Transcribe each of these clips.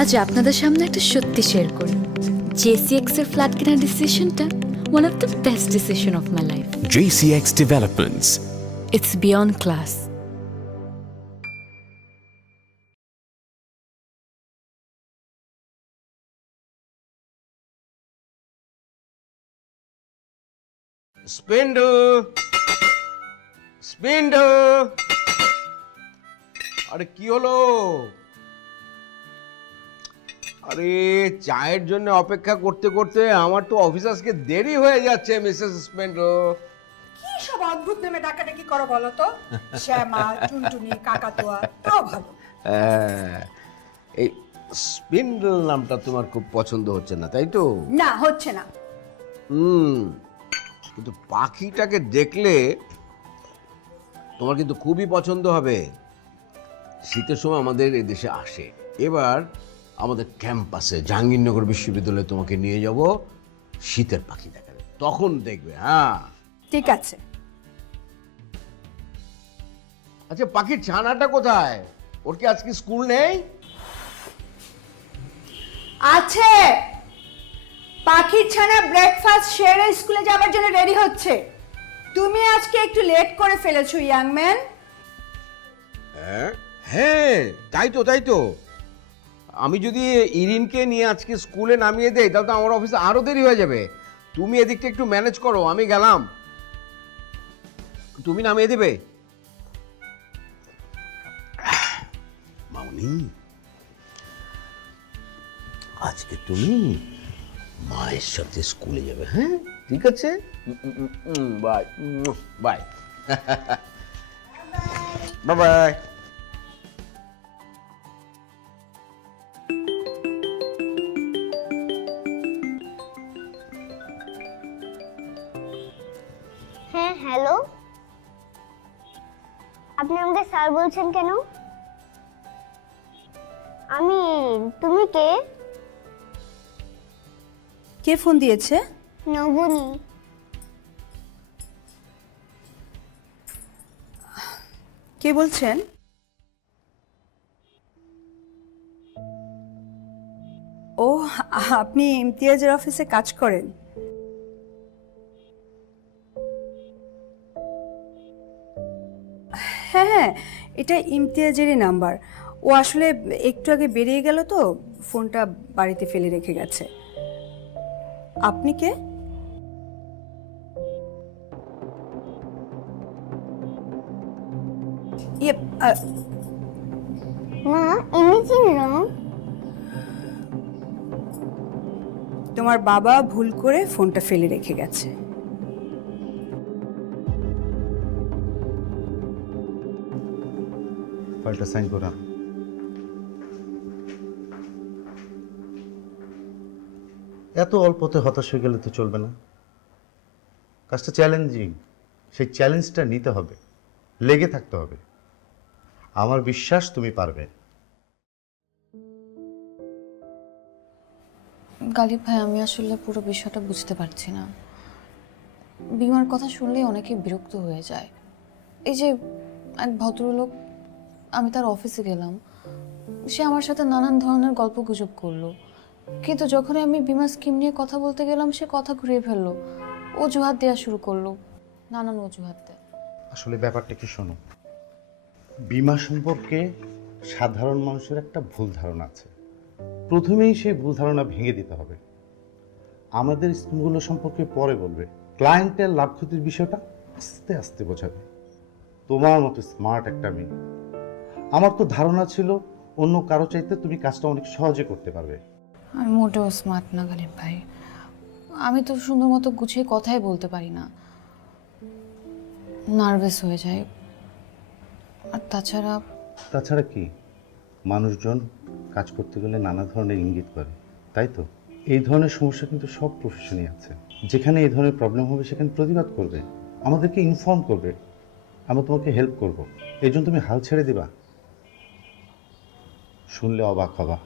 আজ আপনাদের সামনে একটা সত্যি শেয়ার করি। জেসিএক্স এর ফ্ল্যাট কেনার ডিসিশনটা one of the best decision of my life. JCX Developments. It's beyond class. স্পেন্ডু স্পেন্ডু আরে কি হলো? আরে চায়ের জন্য অপেক্ষা করতে করতে আমার তো অফিস আজকে দেরি হয়ে যাচ্ছে মিসেস স্পেন্ডু। কি সব অদ্ভুত নামে ডাকাডাকি করো বলো তো? শ্যামা, টুনটুনি, কাকাতুয়া, তাও ভালো। এই স্পেন্ডল নামটা তোমার খুব পছন্দ হচ্ছে না, তাই তো? না, হচ্ছে না। কিন্তু পাখিটাকে দেখলে তোমার কিন্তু খুবই পছন্দ হবে। শীতের সময় আমাদের এই দেশে আসে, এবার আমাদের ক্যাম্পাসে জাহাঙ্গীরনগর বিশ্ববিদ্যালয়ে তোমাকে নিয়ে যাব শীতের পাখি দেখাতে, তখন দেখবে। হ্যাঁ ঠিক আছে। আচ্ছা, পাখির ছানাটা কোথায়? ওর কি আজকে স্কুল নেই? আছে, পাখির ছানা ব্রেকফাস্ট সেরে স্কুলে যাওয়ার জন্য রেডি হচ্ছে। তুমি আজকে একটু লেট করে ফেলেছো ইয়াং ম্যান। হ্যাঁ হ্যাঁ, তাই তো তাই তো। আমি যদি ইরিনকে নিয়ে আজকে স্কুলে নামিয়ে দেই তাহলে তো আমার অফিসে আরো দেরি হয়ে যাবে। তুমি এদিকটা একটু ম্যানেজ করো, আমি গেলাম। তুমি নামিয়ে দেবে? মামনি, আজকে তুমি মায়ের সাথে স্কুলে যাবে। হ্যাঁ ঠিক আছে, বাই বাই বাই বাই। হ্যাঁ হ্যালো, আপনি আমাকে স্যার বলছেন কেন? আমি, তুমি কে? কে ফোন দিয়েছে? নবনী। কে বলছেন? ও, আপনি ইমতিয়াজের অফিসে কাজ করেন? হ্যাঁ হ্যাঁ, এটা ইমতিয়াজেরই নাম্বার। ও আসলে একটু আগে বেরিয়ে গেল তো, ফোনটা বাড়িতে ফেলে রেখে গেছে। আপনি কে? ইয়ে, মা, এমনি চিনল? তোমার বাবা ভুল করে ফোনটা ফেলে রেখে গেছে। ফাইলটা সাইন করা। এত অল্পতে হতাশ হয়ে গেলে তো চলবে না। কাজটা চ্যালেঞ্জিং, সেই চ্যালেঞ্জটা নিতে হবে, লেগে থাকতে হবে। আমার বিশ্বাস তুমি পারবে। গালিব ভাই, আমি আসলে পুরো বিষয়টা বুঝতে পারছি না। বিমার কথা শুনলেই অনেকে বিরক্ত হয়ে যায়। এই যে এক ভদ্রলোক, আমি তার অফিসে গেলাম, সে আমার সাথে নানান ধরনের গল্প গুজব করলো, কিন্তু যখনই আমি বিমা স্কিম নিয়ে কথা বলতে গেলাম সে কথা ঘুরিয়ে ফেললো, অজুহাত দেওয়া শুরু করলো, নানান অজুহাত দেয়। আসলে ব্যাপারটা কি শোনো, বীমা সম্পর্কে সাধারণ মানুষের একটা ভুল ধারণা আছে। প্রথমেই সেই ভুল ধারণা ভেঙে দিতে হবে। আমাদের স্কিমগুলো সম্পর্কে পরে বলবে, ক্লায়েন্টের লাভ ক্ষতির বিষয়টা আস্তে আস্তে বোঝাবে। তোমার মতো স্মার্ট একটা মেয়ে, আমার তো ধারণা ছিল অন্য কারো চাইতে তুমি কাজটা অনেক সহজে করতে পারবে। আমি মোটেও স্মার্ট না গালিব ভাই, আমি তো সুন্দর মতো গুছিয়ে কথাই বলতে পারি না, নার্ভাস হয়ে যায়। আর তাছাড়া কি, মানুষজন কাজ করতে গেলে নানা ধরনের ইঙ্গিত করে, তাই তো? এই ধরনের সমস্যা কিন্তু সব প্রফেশনেই আছে। যেখানে এই ধরনের প্রবলেম হবে সেখানে প্রতিবাদ করবে, আমাদেরকে ইনফর্ম করবে, আমরা তোমাকে হেল্প করব। এই জন্য তুমি হাল ছেড়ে দিবা? শুনলে অবাক হবা,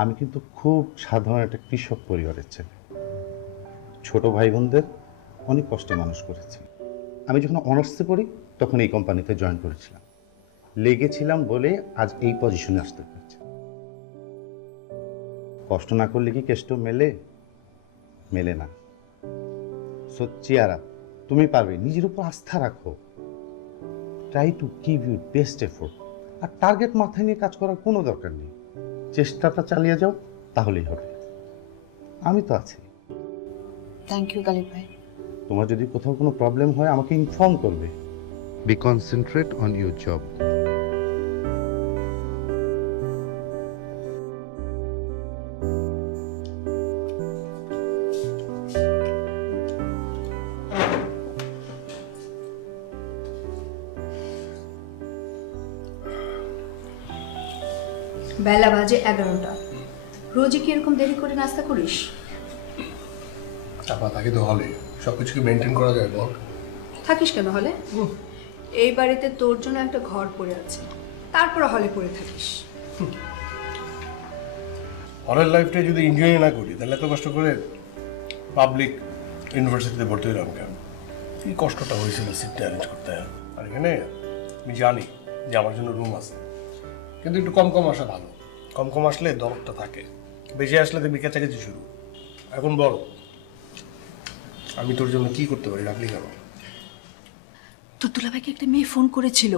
আমি কিন্তু খুব সাধারণ একটা কৃষক পরিবারের ছেলে। ছোট ভাই বোনদের অনেক কষ্টে মানুষ করেছি। আমি যখন অনার্সে পড়ি তখন এই কোম্পানিতে জয়েন করেছিলাম, লেগেছিলাম বলে আজ এই পজিশনে আসতে পেরেছি। কষ্ট না করলে কি কেষ্ট মেলে? মেলে না। সো চিয়ারা, তুমি পারবে, নিজের উপর আস্থা রাখো। Try to give your best effort. আর টার্গেট মাথায় নিয়ে কাজ করার কোনো দরকার নেই। চেষ্টাটা চালিয়ে যাও, তাহলেই হবে। আমি তো আছি। থ্যাংক ইউ গালিব ভাই। তোমার যদি কোথাও কোনো প্রবলেম হয় আমাকে ইনফর্ম করবে। Be concentrate on your job. বেলা বাজে 11টা। রোজই কি এরকম দেরি করে নাস্তা করিস? চাপা থাকে তো হলে, সব কিছু কি মেনটেন করা যায় বল? থাকিস কেন হলে? এই বাড়িতে তোর জন্য একটা ঘর পড়ে আছে, তারপরে হলে পড়ে থাকিস। হলের লাইফটা যদি এনজয় না করি তাহলে এত কষ্ট করে পাবলিক ইউনিভার্সিটিতে ভর্তি হলাম কেন? কি কষ্টটা হয়েছিল সিটটা অ্যারেঞ্জ করতে। আর এখানে আমি জানি যে আমার জন্য রুম আছে, কিন্তু একটু কম কম আসা ভালো। কম কম আসলে দরদটা থাকে, বেশি আসলে দেখবি কেচাকেচি শুরু। এখন বল, আমি তোর জন্য কি করতে পারি? রাখলি কেন? তোর দুলাভাইকে একটা মেয়ে ফোন করেছিল।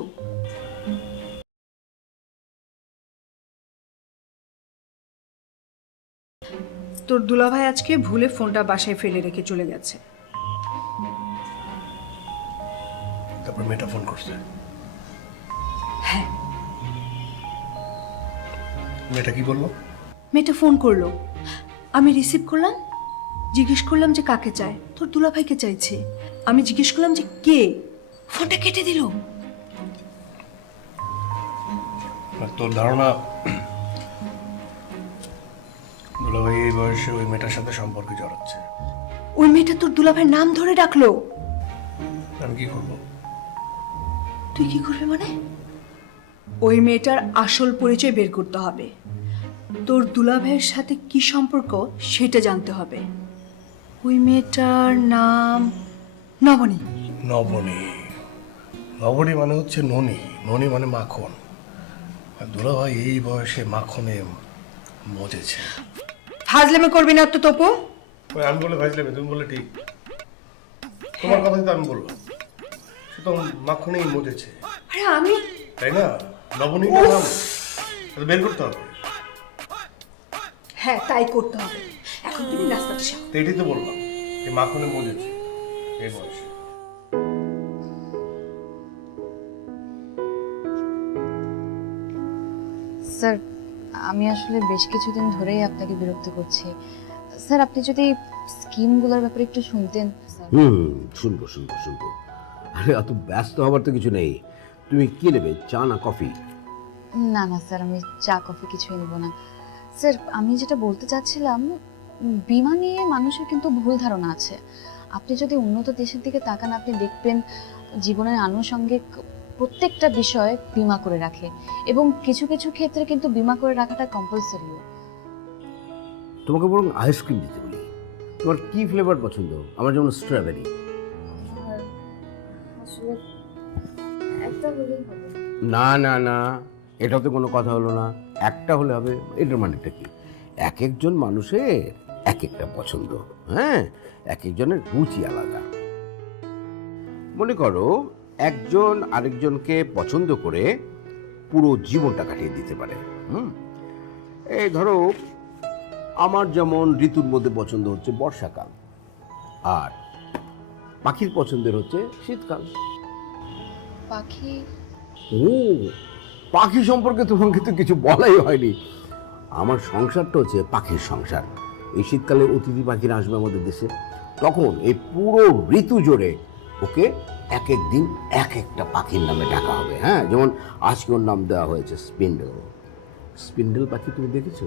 তোর দুলাভাই আজকে ভুলে ফোনটা বাসায় ফেলে রেখে চলে গেছে। তারপর মেয়েটা ফোন করছে। হ্যাঁ, মেয়েটা কি বললো? মেয়েটা ফোন করলো, আমি রিসিভ করলাম, জিজ্ঞেস করলাম যে কাকে চায়। তোর দুলাভাইকে চাইছে। আমি জিজ্ঞেস করলাম যে কে, ফোনটা কেটে দিল। আর তোর ধারণা দুলাভাই এই বয়সে ওই মেয়েটার সাথে সম্পর্কে জড়াচ্ছে? ওই মেয়েটা তোর দুলাভাইয়ের নাম ধরে ডাকলো। আমি কি করবো? তুই কি করবি মানে? ওই মেয়েটার আসল পরিচয় বের করতে হবে। তোর দুলাভাইয়ের সাথে কি সম্পর্ক সেটা জানতে হবে। ওই মেয়েটার নাম নবনী। নবনী? নবনী মানে হচ্ছে ননি, ননি মানে মাখন। আর দুলাভাই এই বয়সে মাখনে মজেছে। ফাজলামি করবি না তো তপু। ওই আমি বলে ভাইছিলাম, তুমি বলে ঠিক। তোমার কথাই তো আমি বললাম, সে তো মাখনেই মজেছে, আরে আমি, তাই না? নবনী নাম বের করতে হবে। হ্যাঁ তাই করতে হবে। এখন তুমি নাস্তাটা সাও। তো এটাই তো বললাম, এই মাখনে মজেছে এই বয়সে। স্যার, আমি আসলে বেশ কিছুদিন ধরেই আপনাকে বিরক্ত করছি। স্যার, আপনি যদি স্কিমগুলোর ব্যাপারে একটু শুনতেন স্যার। শুনবো শুনবো শুনবো। আরে অত ব্যস্ত হবার তো কিছু নেই। তুমি কি নেবে, চা না কফি? না না স্যার, আমি চা কফি কিছুই নেব না। স্যার, আমি যেটা বলতে চাচ্ছিলাম, বীমা নিয়ে মানুষের কিন্তু ভুল ধারণা আছে। আপনি যদি উন্নত দেশের দিকে তাকান, আপনি দেখবেন জীবনের আনুষঙ্গিক প্রত্যেকটা বিষয় বীমা করে রাখে, এবং কিছু কিছু ক্ষেত্রে কিন্তু বীমা করে রাখাটা কম্পালসারিও। তোমাকে বরং আইসক্রিম দিতে বলি। তোমার কি ফ্লেভার পছন্দ? আমার যেমন স্ট্রবেরি। আসলে একটা হলেই হবে। না না না, এটা তো কোনো কথা হলো না। একটা হলে হবে। এটার মানেটা কি? এক একজন মানুষের এক একটা পছন্দ। হ্যাঁ, এক একজনের রুচি আলাদা। মনে করো একজন আরেকজনকে পছন্দ করে পুরো জীবনটা কাটিয়ে দিতে পারে। এই ধরো আমার যেমন ঋতুর মধ্যে পছন্দ হচ্ছে বর্ষাকাল, আর পাখির পছন্দের হচ্ছে শীতকাল। পাখি? ও, পাখি সম্পর্কে তোমাকে তো কিছু বলাই হয়নি। আমার সংসারটা হচ্ছে পাখির সংসার। এই শীতকালে অতিথি পাখিরা আসবে আমাদের দেশে, তখন এই পুরো ঋতু জুড়ে ওকে এক এক দিন এক একটা পাখির নামে ডাকা হবে। হ্যাঁ, যেমন আজকে ওর নাম দেওয়া হয়েছে স্পিন্ডেল। স্পিন্ডেল পাখি তুমি দেখেছো?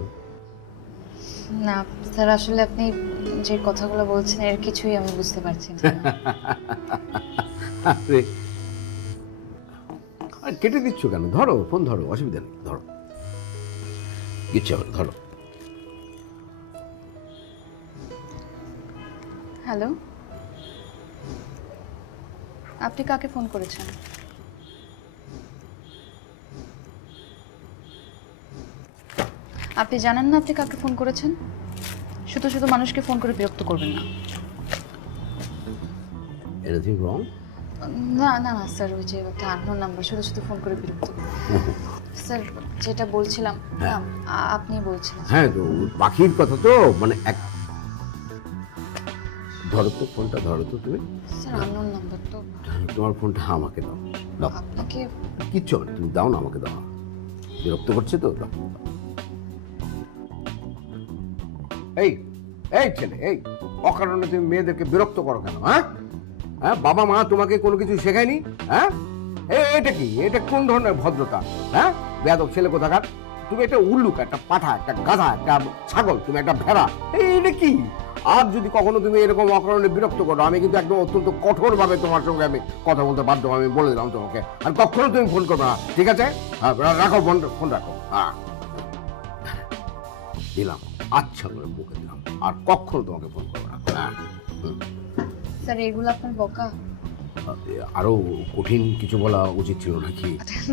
না স্যার, আসলে আপনি যে কথাগুলো বলছেন এর কিছুই আমি বুঝতে পারছি না। আরে কেটে দিচ্ছ কেন? ধরো, ফোন ধরো, অসুবিধা নেই, ধরো, ইচ্ছা হলো ধরো। হ্যালো, আপনি কাকে ফোন করেছেন? আপনি জানেন না আপনি কাকে ফোন করেছেন? শুধু শুধু মানুষকে ফোন করে বিরক্ত করবেন না। Anything wrong? না না না স্যার, ওই যে একটা আননোন নাম্বার শুধু শুধু ফোন করে বিরক্ত স্যার, যেটা বলছিলাম না, আপনি বলছিলেন। হ্যাঁ, তো পাখির কথা তো, মানে এক ধরো তো ফোনটা, ধরো তো তুমি। স্যার আননোন নাম্বার তো। তোমার ফোনটা আমাকে দাও। দাও, আপনাকে কিচ্ছু হবে না, তুমি দাও না, আমাকে দাও। বিরক্ত করছে তো, দাও। এই এই ছেলে, এই অকারণে তুমি মেয়েদেরকে বিরক্ত করো কেন? হ্যাঁ হ্যাঁ, বাবা মা তোমাকে কোনো কিছু শেখায়নি? হ্যাঁ, এটা কি, এটা কোন ধরনের ভদ্রতা? হ্যাঁ, বেয়াদব ছেলে কোথাকার। তুমি একটা উল্লুক, একটা পাঠা, একটা গাধা, একটা ছাগল, তুমি একটা ভেড়া। এটা কি? আর যদি কখনো তুমি এরকম অকারণে বিরক্ত করো, আমি কিন্তু একদম অত্যন্ত কঠোরভাবে তোমার সঙ্গে আমি কথা বলতে বাধ্য, আমি বলে দিলাম তোমাকে। আর কখনো তুমি ফোন করবে না, ঠিক আছে? হ্যাঁ, রাখো ফোন রাখো। হ্যাঁ, দিলাম, আচ্ছা করে বুকে দিলাম, আর কখনো তোমাকে ফোন করবে না। হ্যাঁ, স্যার এগুলো আপনার বকা? আরো কঠিন কিছু বলা উচিত ছিল নাকি?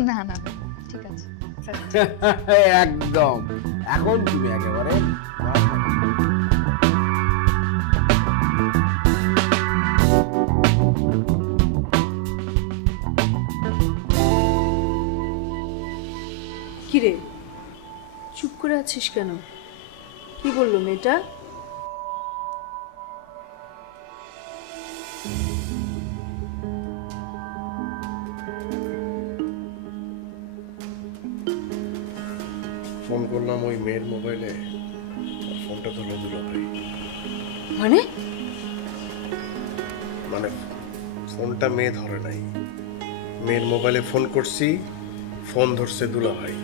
না না ঠিক আছে স্যার। একদম, এখন তুমি একেবারে কিরে, চুপ করে আছিস কেন? কি বললো মেয়েটা? ফোন করলাম ওই মেয়ের মোবাইলে, আর ফোনটা ধরলো দুলাভাই। মানে মানে ফোনটা মেয়ে ধরে নাই, মেয়ের মোবাইলে ফোন করছি, ফোন ধরছে দুলাভাই।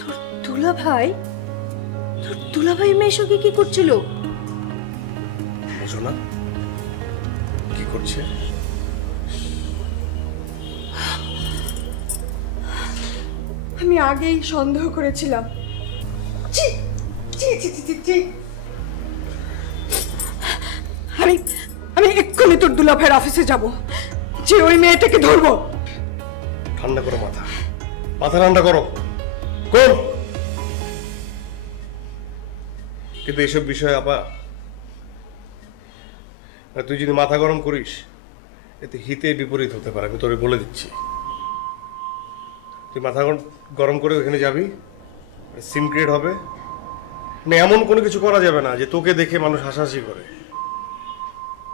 তোর দুলাভাই? তোর দুলাভাই মেয়ের সঙ্গে কি করছিল? বুঝো না কি করছে? আমি আগেই সন্দেহ করেছিলাম। ছি ছি ছি ছি ছি। আমি আমি এক্ষুনি তোর দুলাভাইয়ের অফিসে যাব, যে ওই মেয়েটাকে ধরবো। ঠান্ডা করো মাথা, মাথা ঠান্ডা করো। কোন কিন্তু এসব বিষয়ে আপা, আর তুই যদি মাথা গরম করিস, এতে হিতে বিপরীত হতে পারে, আমি তোরে বলে দিচ্ছি। তুই মাথা গরম করে ওখানে যাবি, সিন ক্রিয়েট হবে, মানে এমন কোনো কিছু করা যাবে না যে তোকে দেখে মানুষ হাসাহাসি করে।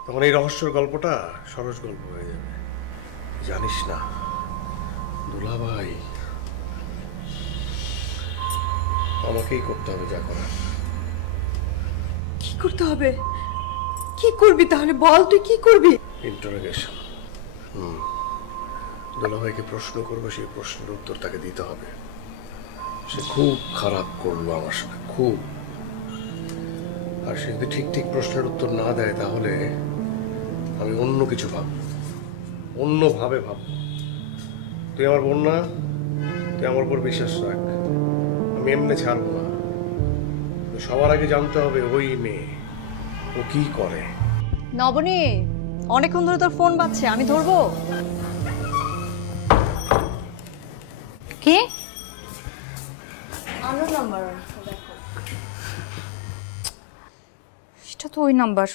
তখন এই রহস্যের গল্পটা সরস গল্প হয়ে যাবে। জানিস না দুলাভাই, আমাকেই করতে হবে যা করার। কি করতে হবে? কি করবি তাহলে? বল, তুই কি করবি? ইন্টারোগেশন। দুলাভাইকে প্রশ্ন করবো, সেই প্রশ্নের উত্তর তাকে দিতে হবে। সে খুব খারাপ করলো আমার সাথে, খুব। আর সে যদি ঠিক ঠিক প্রশ্নের উত্তর না দেয়, তাহলে আমি অন্য কিছু ভাববো, অন্যভাবে ভাববো। তুই আমার বোন না, তুই আমার উপর বিশ্বাস রাখ, আমি এমনি ছাড়বো না। তো সবার আগে জানতে হবে ওই মেয়ে ও কি করে। নবনী, অনেকক্ষণ ধরে তোর ফোন বাজছে, আমি ধরবো? কে? আনো নাম্বার। এটা তো ওই নাম্বার।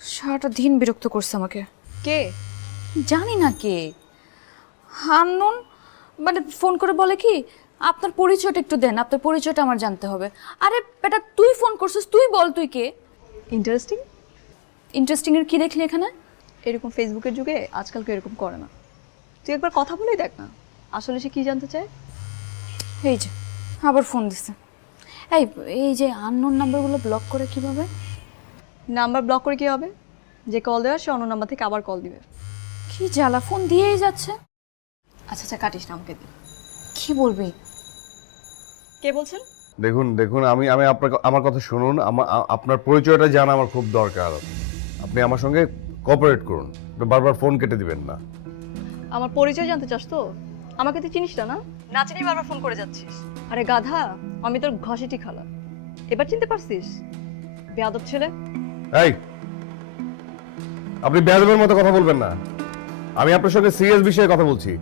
সারাটা দিন বিরক্ত করছে আমাকে। কে? জানি না কে, আননোন। মানে ফোন করে বলে কি, আপনার পরিচয়টা একটু দেন, আপনার পরিচয়টা আমার জানতে হবে। আরে বেটা, তুই ফোন করছিস, তুই বল তুই কে। ইন্টারেস্টিং। ইন্টারেস্টিং এর কি দেখলি এখানে? এরকম ফেসবুকের যুগে আজকাল কেউ এরকম করে না। তুই একবার কথা বলেই দেখ না, আসলে সে কি জানতে চায়। এই যে আবার ফোন দিছে। এই এই যে আননোন নাম্বারগুলো ব্লক করে কিভাবে? নাম্বার ব্লক করে কি হবে? যে কল দেওয়ার সে অন্য নাম্বার থেকে আবার কল দিবে। কি জ্বালা, ফোন দিয়েই যাচ্ছে। আচ্ছা আচ্ছা, কাটিস না, আমাকে দে। কি বলবি? কে বলছেন? দেখুন দেখুন, আমি আমি আপনাকে, আমার কথা শুনুন। আপনার পরিচয়টা জানা আমার খুব দরকার। আপনি আমার সঙ্গে কোঅপারেট করুন, বারবার ফোন কেটে দিবেন না। আমার পরিচয় জানতে চাস তো? আমাকে তুই চিনিস না? না চিনি বারবার ফোন করে যাচ্ছিস। আরে গাধা, আমি তোর ঘষেটি খালা। এবার চিনতে পারছিস? বেয়াদব ছেলে। এই, আপনি বেয়াদবের মতো কথা বলবেন না। আমি আপনার সঙ্গে সিরিয়াস বিষয়ে কথা বলছি।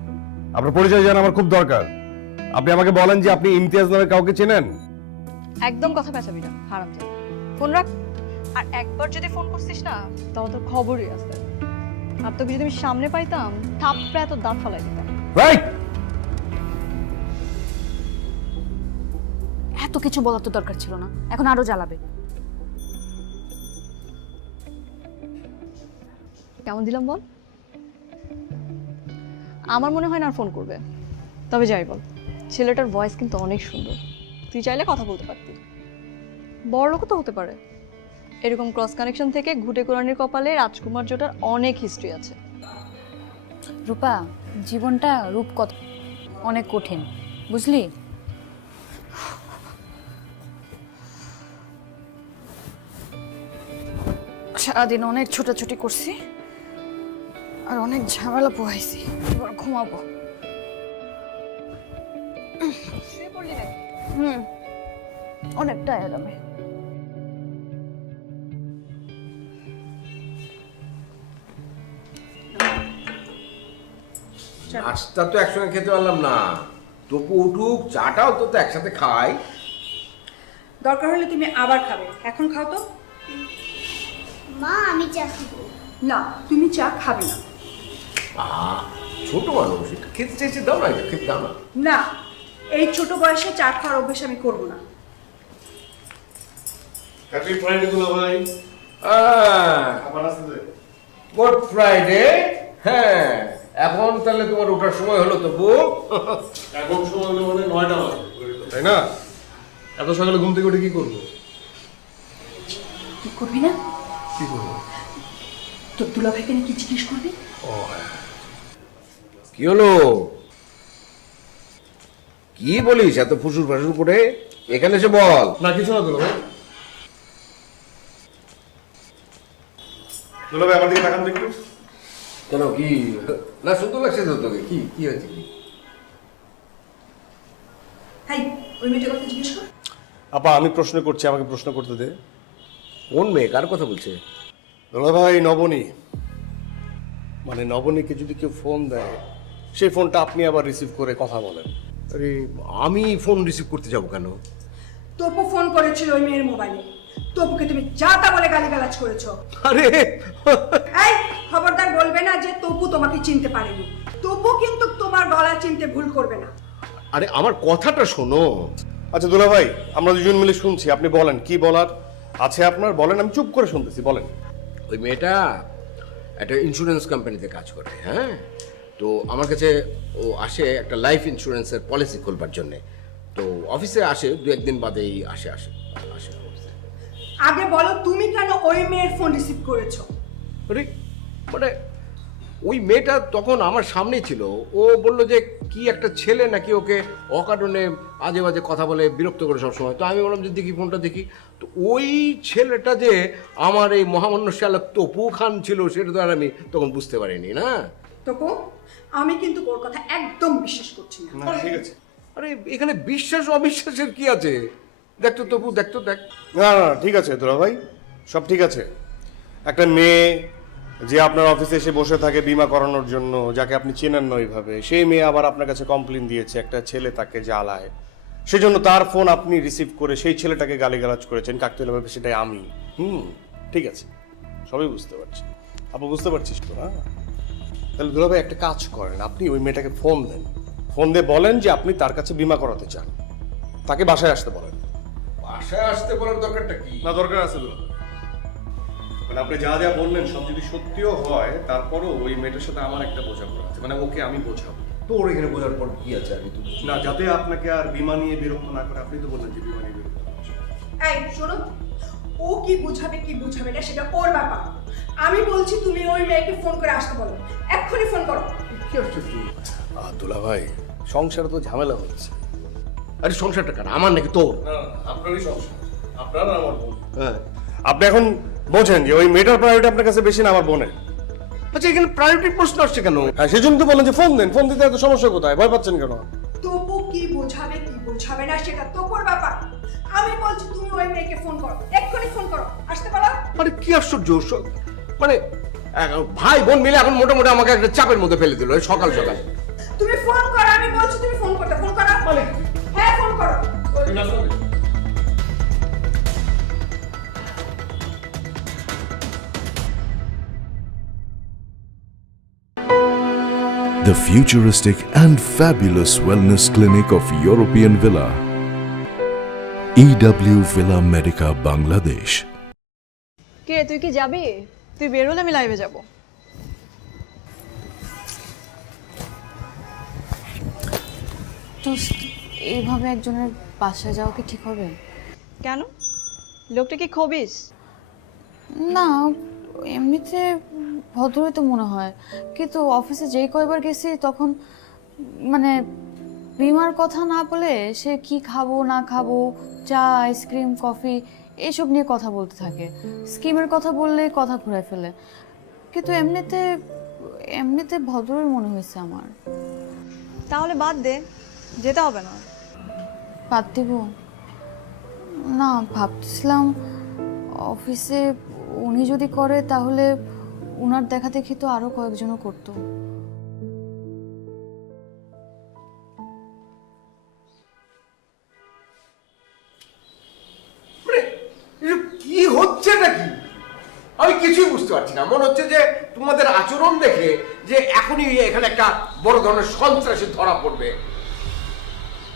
আপনার পরিচয় জানা আমার খুব দরকার। আপনি আমাকে বলেন যে আপনি ইমতিয়াজ নামে কাউকে চেনেন? একদম কথা পেঁচাবি না, হারাম যা। ফোন রাখ। আর একবার যদি ফোন করছিস না, তাহলে তোর খবরই আছে। আর তোকে যদি আমি সামনে পাইতাম, থাপড়ে এত দাঁত ফালাই দিতাম। রাইট। এত কিছু বলার তো দরকার ছিল না, এখন আরো জ্বালাবে। কেমন দিলাম বল? আমার মনে হয় না আর ফোন করবে। তবে যাই বল, ছেলেটার ভয়েস কিন্তু অনেক সুন্দর। তুই চাইলে কথা বলতে পারতি। বড় লোকও তো হতে পারে। এরকম ক্রস কানেকশন থেকে ঘুটে কোরআনের কপালে রাজকুমার জোটার অনেক হিস্ট্রি আছে। রূপা, জীবনটা রূপকথ অনেক কঠিন, বুঝলি? সারাদিন অনেক ছোটাছুটি করছি আর অনেক ঝামেলা পোহাইছি, এবার ঘুমাবো। অনেক টায়ার্ড আমি। নাস্তা তো একসঙ্গে খেতে পারলাম না, তপু উঠুক, চাটাও তো একসাথে খাই। দরকার হলে তুমি আবার খাবে, এখন খাও তো। মা আমি চা খাবো। না, তুমি চা খাবে না। ছোট মানুষ, এটা খেতে চাইছে, দাও না, এটা খেতে দাও না। না, এই ছোট বয়সে চা খাওয়ার অভ্যেস আমি করব না। হ্যাপি ফ্রাইডে দুলাভাই। আবার আসতে গুড ফ্রাইডে। হ্যাঁ, এখন তাহলে তোমার ওঠার সময় হলো তপু। এখন সময় হলো মানে 9টা বাজে, তাই না? এত সকালে ঘুম থেকে উঠে কি করবো? কি করবি না? কি করবো? তোর দুলাভাইকে নাকি জিজ্ঞেস করবি? কি হলো? কি বলিস এত ফুসুর ফাসুর করে? এখানে এসে বল। না কিছু না দুলাভাই। দুলাভাই আমার দিকে তাকান তো একটু। কেন, কি না সুন্দর লাগছে তো তোকে? কি কি হয়েছে? কি হাই, ওই মেয়েটার কথা জিজ্ঞেস কর। আপা আমি প্রশ্ন করছি, আমাকে প্রশ্ন করতে দে। কোন মেয়ে, কার কথা বলছে? দুলাভাই নবনী, মানে নবনীকে যদি কেউ ফোন দেয়, সেই ফোনটা আপনি আবার রিসিভ করে কথা বলেন। আরে আমি ফোন রিসিভ করতে যাব কেন? তপু ফোন করেছিল ওই মেয়ের মোবাইলে। তপুকে তুমি যা তা বলে গালিগালাজ করেছো। আরে এই খবরদার বলবে না যে তপু তোমাকে চিনতে পারেনি। তপু কিন্তু তোমার গলা চিনতে ভুল করবে না। আরে আমার কথাটা শোনো। আচ্ছা দুলাভাই, আমরা দুজন মিলে শুনছি, আপনি বলেন কি বলার আছে আপনার, বলেন, আমি চুপ করে শুনতেছি, বলেন। ওই মেয়েটা একটা ইন্স্যুরেন্স কোম্পানিতে কাজ করে। হ্যাঁ, তো আমার কাছে ও আসে একটা লাইফ ইন্স্যুরেন্সের পলিসি খুলবার জন্যে। তো অফিসে আসে, 2-1 দিন বাদেই আসে আসে আসে অফিসে। আগে বলো তুমি কেন ওই মেয়ের ফোন রিসিভ করেছো? আরে মানে ওই মেয়েটা তখন আমার সামনে ছিল। ও বলল যে কি একটা ছেলে নাকি ওকে অকারণে আজে বাজে কথা বলে বিরক্ত করে সবসময়। তো আমি বললাম যে দেখি ফোনটা দেখি। তো ওই ছেলেটা যে আমার এই মহামান্য শালক তপু খান ছিল, সেটা তো আর আমি তখন বুঝতে পারিনি না। তপু, আমি কিন্তু ওর কথা একদম বিশ্বাস করছি না। ঠিক আছে। আরে এখানে বিশ্বাস অবিশ্বাসের কি আছে? দেখতো তপু, দেখতো দেখ। না না ঠিক আছে দুলাভাই, সব ঠিক আছে। একটা মেয়ে যে আপনার অফিসে এসে বসে থাকে বিমা করানোর জন্য, যাকে আপনি চেনেন না ওইভাবে, সেই মেয়ে আবার আপনার কাছে কমপ্লেন দিয়েছে একটা ছেলে তাকে জ্বালায়, সেজন্য তার ফোন আপনি রিসিভ করে সেই ছেলেটাকে গালিগালাজ করেছেন কাকতালীয়ভাবে, সেটাই আমি। ঠিক আছে, সবই বুঝতে পারছি। আপনি বুঝতে পারছিস তো? না তাহলে দুলাভাই একটা কাজ করেন, আপনি ওই মেয়েটাকে ফোন দেন, ফোন দিয়ে বলেন যে আপনি তার কাছে বিমা করাতে চান, তাকে বাসায় আসতে বলেন। বাসায় আসতে বলার দরকারটা কি? না দরকার আছে দুলাভাই, মানে আপনি যা যা বললেন সব যদি সত্যিও হয়, তারপরও ওই মেয়েটার সাথে আমার একটা বোঝাপড়া আছে, মানে ওকে আমি বোঝাবো। তোর এখানে বোঝার পর কি আছে? আমি তো না, যাতে আপনাকে আর বিমা নিয়ে বিরক্ত না করে, আপনি তো বললেন যে বিমা নিয়ে বিরক্ত না। এই শোনো, ও কি বুঝাবে কি বুঝাবে না সেটা ওর ব্যাপার। আমি বলছি তুমি ওই মেয়েকে ফোন করে আসতে বলো, এক্ষুনি ফোন করো। কি আশ্চর্য! দুলাভাই সংসারে তো ঝামেলা হচ্ছে। আরে সংসারটা কার, আমার নাকি তোর? না আপনারই সংসার, আপনার আর আমার বোন। হ্যাঁ, আপনি এখন বোঝেন যে ওই মেয়েটার প্রায়োরিটি আপনার কাছে বেশি না আমার বোনের। আচ্ছা এখানে প্রায়োরিটির প্রশ্ন আসছে কেন? হ্যাঁ সেজন্য তো বললেন যে ফোন দেন, ফোন দিতে এত সমস্যা কোথায়, ভয় পাচ্ছেন কেন? তবু কি বোঝাবে কি বোঝাবে না সেটা তোর ব্যাপার। আমি বলছি তুমি ওই মেয়েকে ফোন করো, এক্ষুনি ফোন করো, আসতে পারো? আরে কি আশ্চর্য! মানে ভাই বোন মিলে এখন মোটামুটি আমাকে একটা চাপের মধ্যে ফেলে দিল সকাল সকাল। তুমি ফোন করো, আমি বলছি তুমি ফোন করতে, ফোন করো। হ্যাঁ ফোন করো। The futuristic and fabulous wellness clinic of European Villa. EW Villa Medica, Bangladesh. কে তুই কি যাবি? তুই বের হলে আমি লাইভে যাব। তো এইভাবে একজনের বাসায় যাওয়া কি ঠিক হবে? কেন? লোকটা কি খবিস? না, এমনিতে ভদ্রই তো মনে হয়, কিন্তু অফিসে যেই কয়বার গেছি তখন মানে বিমার কথা না বলে সে কি খাবো না খাবো, চা, আইসক্রিম, কফি এসব নিয়ে কথা বলতে থাকে। স্কিমের কথা বললেই কথা ঘুরায় ফেলে। কিন্তু এমনিতে এমনিতে ভদ্রই মনে হয়েছে আমার। তাহলে বাদ দে, যেতে হবে না। বাদ দিব না, ভাবছিলাম অফিসে উনি যদি করে তাহলে উনার দেখা দেখি তো আরো কয়েকজনও করতো। কি হচ্ছে নাকি আমি কিছুই বুঝতে পারছি না। মনে হচ্ছে যে তোমাদের আচরণ দেখে যে এখনই এখানে একটা বড় ধরনের সন্ত্রাসী ধরা পড়বে।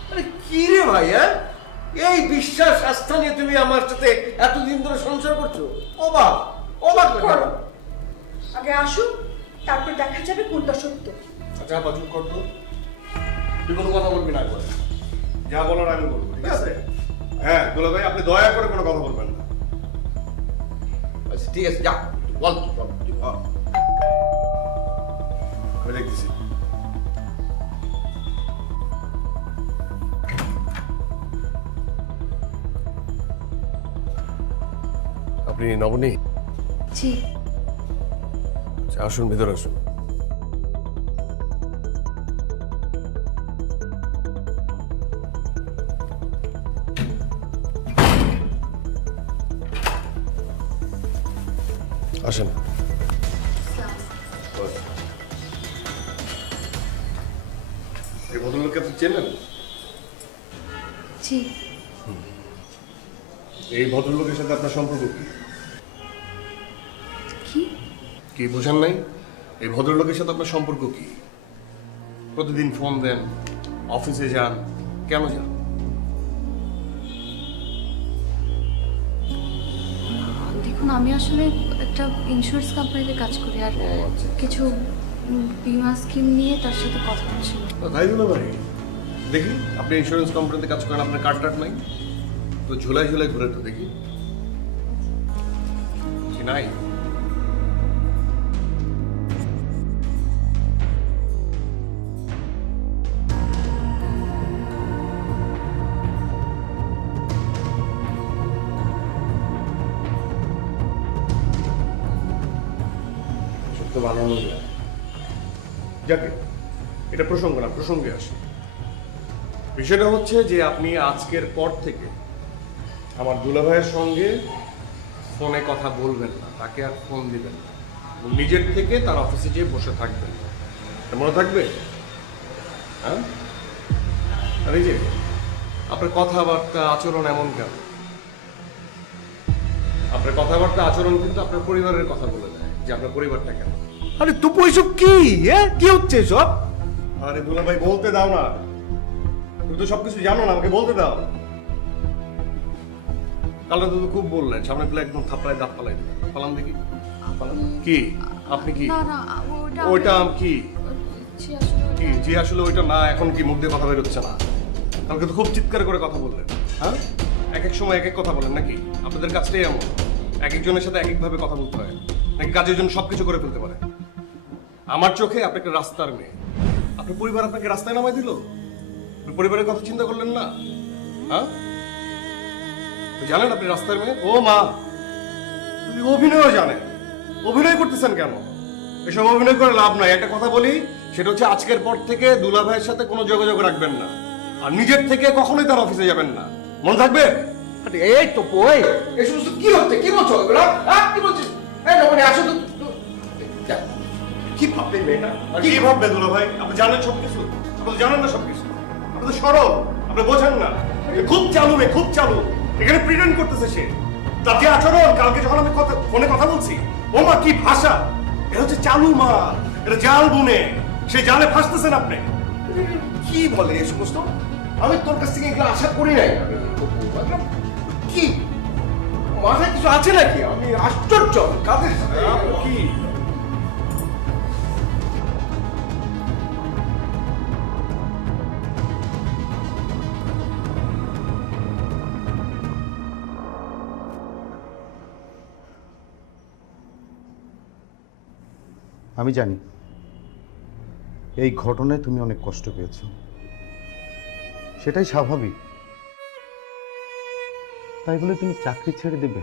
আরে কি রে ভাই, হ্যাঁ এই বিশ্বাস আস্থা নিয়ে তুমি আমার সাথে এতদিন ধরে সংসার করছো? অবাক অবাক কেন? আগে আসুন, তারপর দেখা যাবে কোনটা সত্য। আচ্ছা আপা চুপ কর তো, তুই কোনো কথা বলবি না একবার, যা বলার আমি বলবো, ঠিক আছে? হ্যাঁ দুলা ভাই, আপনি দয়া করে কোনো কথা বলবেন না। আচ্ছা ঠিক আছে, যা বল তুই বল। আমি দেখতেছি। আপনি নবনী? জি। আচ্ছা, আসুন ভিতরে আসুন। আসেন। এই ভদ্রলোককে আপনি চেনেন? জি। এই ভদ্রলোকের সাথে আপনার সম্পর্ক কি? কি? কি বোঝেন নাই? এই ভদ্রলোকের সাথে আপনার সম্পর্ক কি? প্রতিদিন ফোন দেন, অফিসে যান, কেন যান? দেখুন, আমি আসলে একটা ইন্স্যুরেন্স কোম্পানিতে কাজ করি, আর কিছু বীমা স্কিম নিয়ে তার সাথে কথা বলছিল। তাই দিল ভাই, দেখি আপনি ইন্স্যুরেন্স কোম্পানিতে কাজ করেন, আপনার কার্ড টার্ড নাই তো? ঝুলাই ঝুলাই ঘুরে তো দেখি। কি নাই? সত্য বানানো যায়। যাকে এটা প্রসঙ্গ না, প্রসঙ্গে আসে। বিষয়টা হচ্ছে যে আপনি আজকের পর থেকে আমার দুলাভাইয়ের সঙ্গে ফোনে কথা বলবেন না, তাকে আর ফোন দিবেন না, নিজের থেকে তার অফিসে যেয়ে বসে থাকবেন। মনে থাকবে? হ্যাঁ, আর এই যে আপনার কথাবার্তা আচরণ এমন কেন? আপনার কথাবার্তা আচরণ কিন্তু আপনার পরিবারের কথা বলে দেয় যে আপনার পরিবারটা কেন। আরে তো এসব কি, হ্যাঁ কি হচ্ছে সব? আরে দুলাভাই বলতে দাও না, তুমি তো সবকিছু জানো না, আমাকে বলতে দাও। কালকে তো খুব বললেন, সামনে পেলে একদম থাপড়ায় দাঁত পালাই দিলেন। পালাম দেখি, কি আপনি কি না না, ওইটা কি জি আসলে কি জি আসলে ওইটা না, এখন কি মুখ দিয়ে কথা বেরোচ্ছে না? কালকে তো খুব চিৎকার করে কথা বললেন। হ্যাঁ, এক এক সময় এক এক কথা বলেন নাকি? আপনাদের কাজটাই এমন, এক একজনের সাথে এক একভাবে কথা বলতে হয় নাকি? কাজের জন্য সবকিছু করে ফেলতে পারে। আমার চোখে আপনি একটা রাস্তার মেয়ে, আপনার পরিবার আপনাকে রাস্তায় নামাই দিল, আপনি পরিবারের কথা চিন্তা করলেন না? হ্যাঁ, জানেন আপনি রাস্তার মেয়ে? ও মা, তুমি অভিনয়ও জানেন, অভিনয় করতেছেন কেন? এসব অভিনয় করে লাভ নাই। একটা কথা বলি, সেটা হচ্ছে আজকের পর থেকে দুলা ভাইয়ের সাথে কোনো যোগাযোগ রাখবেন না, আর নিজের থেকে কখনোই তার অফিসে যাবেন না, মনে থাকবে? এই তো বই এই সমস্ত কি হচ্ছে, কি বলছো এগুলো? হ্যাঁ কি বলছিস? এই নবনী আসো তো। কি ভাববে মেয়েটা? কি ভাববে দুলা ভাই? আপনি জানেন সবকিছু? আপনি জানেন না সবকিছু? আপনি তো সরল, আপনি বোঝেন না। খুব চালু মেয়ে, খুব চালু। এখানে প্রিটেন্ড করতেছে সে। তার যে আচরণ, কালকে যখন আমি ফোনে কথা বলছি, ও মা কি ভাষা! এটা হচ্ছে চালু মা, এটা জাল বুনে। সেই জালে ফাঁসতেছেন আপনি। কি বলে এই সমস্ত? আমি তোর কাছ থেকে এগুলো আশা করি নাই। কি মাথায় কিছু আছে নাকি? আমি আশ্চর্য কাদের সাথে কি আমি জানি এই ঘটনায় তুমি অনেক কষ্ট পেয়েছো, সেটাই স্বাভাবিক। তাই বলে তুমি চাকরি ছেড়ে দেবে?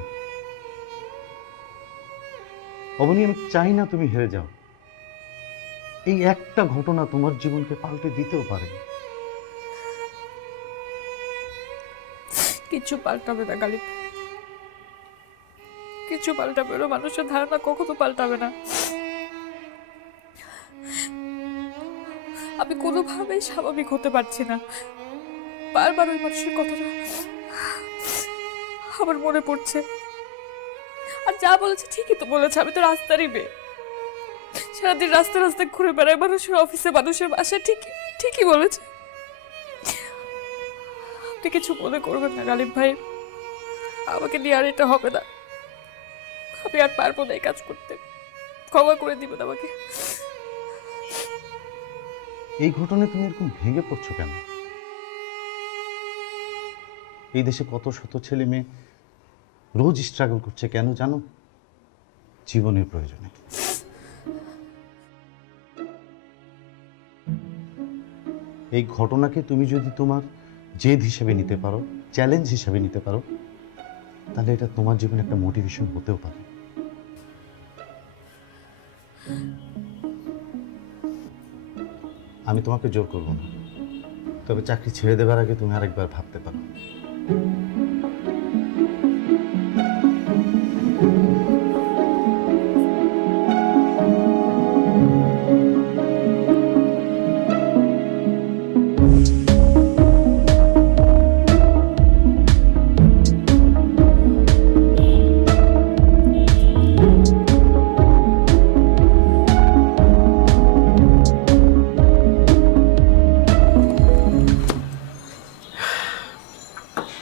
অবনী, আমি চাই না তুমি হেরে যাও। এই একটা ঘটনা তোমার জীবনকে পাল্টে দিতেও পারে। কিছু পাল্টাবে না গালিব, কিছু পাল্টাবে না। মানুষের ধারণা কখনো পাল্টাবে না। আমি কোনোভাবেই স্বাভাবিক হতে পারছি না। বারবার ওই মানুষের কথাটা আমার মনে পড়ছে। আর যা বলেছে ঠিকই তো বলেছে। আমি তো রাস্তারই মেয়ে, সারাদিন রাস্তা রাস্তায় ঘুরে বেড়াই, মানুষের অফিসে, মানুষের বাসায়। ঠিকই বলেছে। আপনি কিছু মনে করবেন না গালিব ভাই, আমাকে নিয়ে আর এটা হবে না। আমি আর পারবো না এই কাজ করতে। ক্ষমা করে দিবেন আমাকে। এই ঘটনায় তুমি এরকম ভেঙে পড়ছো কেন? এই দেশে কত শত ছেলে মেয়ে রোজ স্ট্রাগল করছে, কেন জানো? জীবনের প্রয়োজনে। এই ঘটনাকে তুমি যদি তোমার জেদ হিসেবে নিতে পারো, চ্যালেঞ্জ হিসেবে নিতে পারো, তাহলে এটা তোমার জীবনে একটা মোটিভেশন হতেও পারে। আমি তোমাকে জোর করবো না, তবে চাকরি ছেড়ে দেবার আগে তুমি আরেকবার ভাবতে পারো।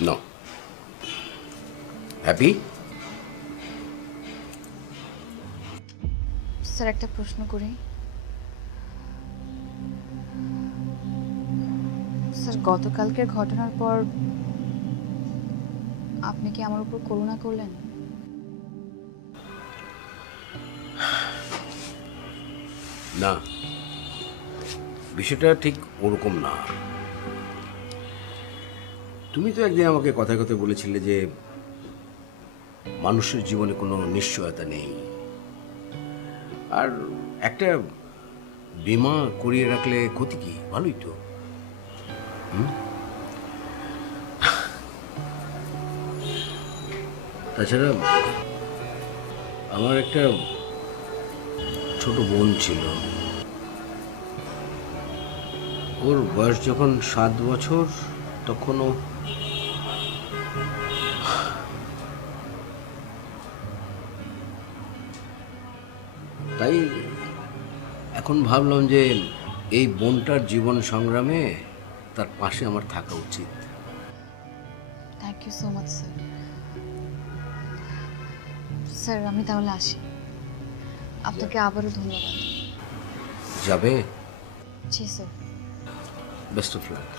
নো। হ্যাপি? স্যার, একটা প্রশ্ন করি। স্যার, গতকালকের ঘটনার পর আপনি কি আমার উপর করুণা করলেন? না, বিষয়টা ঠিক ওরকম না। তুমি তো একদিন আমাকে কথায় কথায় বলেছিলে যে মানুষের জীবনে কোনো নিশ্চয়তা নেই, আর একটা বীমা করিয়ে রাখলে ক্ষতি কি? ভালোই তো। তাছাড়া আমার একটা ছোট বোন ছিল। ওর বয়স যখন 7 বছর, তখনও তাই এখন ভাবলাম যে এই বোনটার জীবন সংগ্রামে তার পাশে আমার থাকা উচিত। Thank you so much sir. Sir, আমি তাহলে আসি। আপনাকে আবারও ধন্যবাদ। যাবে? জি স্যার। Best of luck.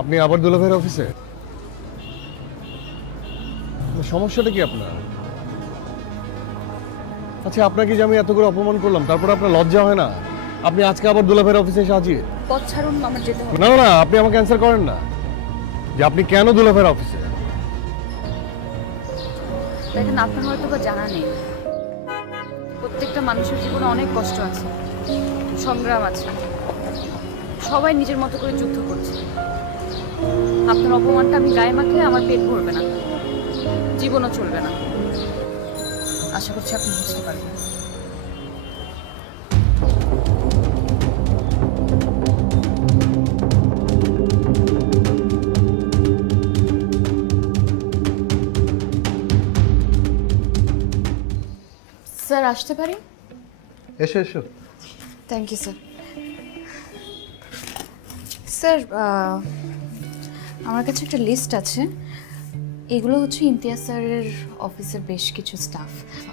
আপনি আবার দুলাভাইয়ের অফিসে? সমস্যাটা কি আপনার? আচ্ছা, আপনাকে যে আমি এত করে অপমান করলাম, তারপরে আপনার লজ্জা হয় না? আপনি আজকে আবার দুলাভাইয়ের অফিসে এসে হাজির? পথ ছাড়ুন, আমার যেতে হবে। না না, আপনি আমাকে অ্যান্সার করেন না যে আপনি কেন দুলাভাইয়ের অফিসে। দেখেন, আপনার হয়তো বা জানা নেই, প্রত্যেকটা মানুষের জীবনে অনেক কষ্ট আছে, সংগ্রাম আছে। সবাই নিজের মতো করে যুদ্ধ করছে। আপনার অপমানটা আমি গায়ে মাখলে আমার পেট ভরবে না, জীবনও চলবে না। আশা করছি আপনি বুঝতে পারবেন। স্যার আসতে পারি? এসো এসো। Thank you sir. স্যার আমার কাছে একটা লিস্ট আছে। এগুলো হচ্ছে ইমতিয়াজ স্যারের অফিসের বেশ কিছু স্টাফ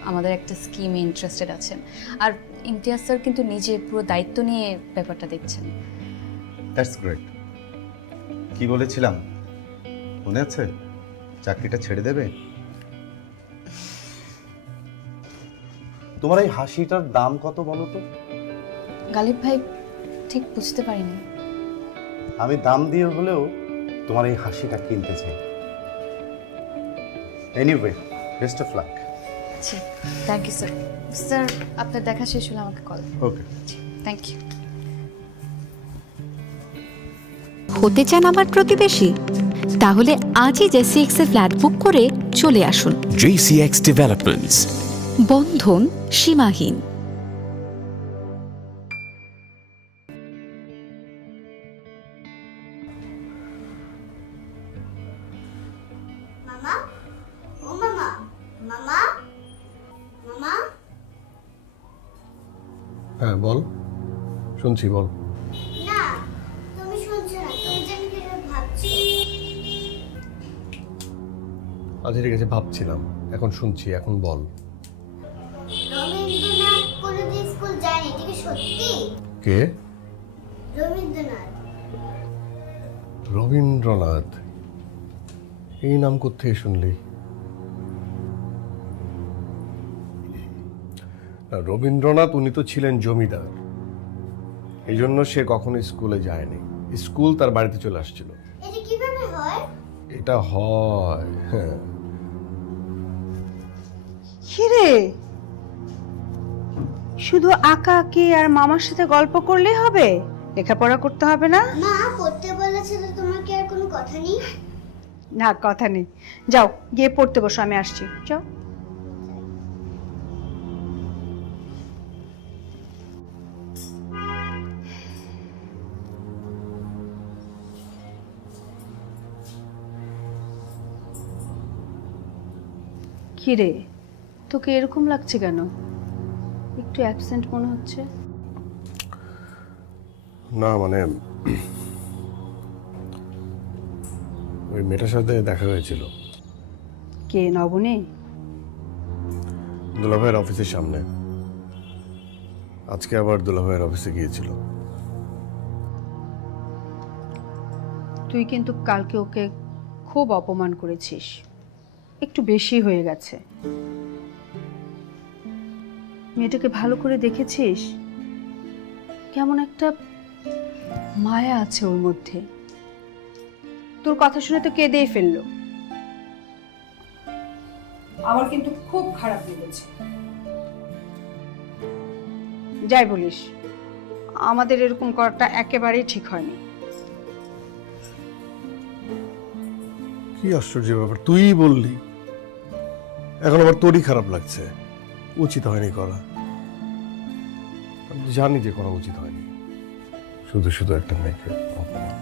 আমাদের একটা স্কিমে ইন্টারেস্টেড আছেন। আর ইমতিয়াজ স্যার কিন্তু নিজে পুরো দায়িত্ব নিয়ে ব্যাপারটা দেখছেন। That's great. কি বলেছিলাম মনে আছে? চাকরিটা ছেড়ে দেবে। তোমার এই হাসিটার দাম কত বলো তো? গালিব ভাই ঠিক বুঝতে পারিনি। আমি দাম দিয়ে হলেও তোমার এই হাসিটা কিনতে চাই। Anyway, best of luck. জি থ্যাংক ইউ স্যার। স্যার আপনার দেখা শেষ হলে আমাকে কল। ওকে। Thank you. হতে চান আমার প্রতিবেশী? তাহলে আজই JCX এ ফ্ল্যাট বুক করে চলে আসুন। JCX Developments. বন্ধন সীমাহীন। মামা, ও মামা, মামা, মামা। হ্যাঁ বল, শুনছি বল। না, তুমি শুনছো না, তুমি জানি কি ভাবছি। আচ্ছা ঠিক আছে, ভাবছিলাম, এখন শুনছি, এখন বল। রবীন্দ্রনাথ কোনোদিন স্কুল যায়নি, এটা কি সত্যি? কে? রবীন্দ্রনাথ। রবীন্দ্রনাথ? এই নাম কোথায় শুনলি? না, রবীন্দ্রনাথ উনি তো ছিলেন জমিদার, এই জন্য সে কখনো স্কুলে যায়নি। স্কুল তার বাড়িতে চলে আসছিল। এটা কিভাবে হয়? এটা হয়, হ্যাঁ। কিরে, শুধু আঁকা আঁকি আর মামার সাথে গল্প করলেই হবে? লেখাপড়া করতে হবে না? মা পড়তে বলেছে তো, তোমার কি আর কোনো কথা নেই? না, কথা নেই। যাও গিয়ে পড়তে বসো, আমি আসছি। যাও। কিরে, তোকে এরকম লাগছে কেন? একটু অ্যাবসেন্ট মনে হচ্ছে। না মানে ওই মেয়েটার সাথে দেখা হয়েছিল। কে, নবনী? দুলাভাইয়ের অফিসের সামনে। আজকে আবার দুলাভাইয়ের অফিসে গিয়েছিল। তুই কিন্তু কালকে ওকে খুব অপমান করেছিস, একটু বেশি হয়ে গেছে। মেয়েটাকে ভালো করে দেখেছিস? কেমন একটা মায়া আছে ওর মধ্যে। তোর কথা শুনে তো কেঁদেই ফেললো। আমার কিন্তু খুব খারাপ লেগেছে। যাই বলিস, আমাদের এরকম করাটা একেবারেই ঠিক হয়নি। কি আশ্চর্য ব্যাপার, তুই বললি, এখন আবার তোরই খারাপ লাগছে। উচিত হয়নি করা। আমি জানি যে করা উচিত হয়নি, শুধু শুধু একটা মেয়েকে অপমান।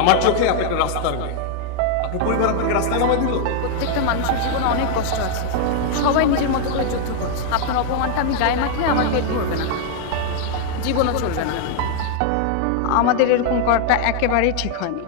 আমার চোখে আপনি একটা রাস্তার মেয়ে, আপনার পরিবার আপনাকে রাস্তায় নামায় দিল। প্রত্যেকটা মানুষের জীবনে অনেক কষ্ট আছে, সবাই নিজের মতো করে যুদ্ধ করছে। আপনার অপমানটা আমি গায়ে মাখলে আমার পেট ভরবে না, জীবনও চলবে না। আমাদের এরকম করাটা একেবারেই ঠিক হয়নি।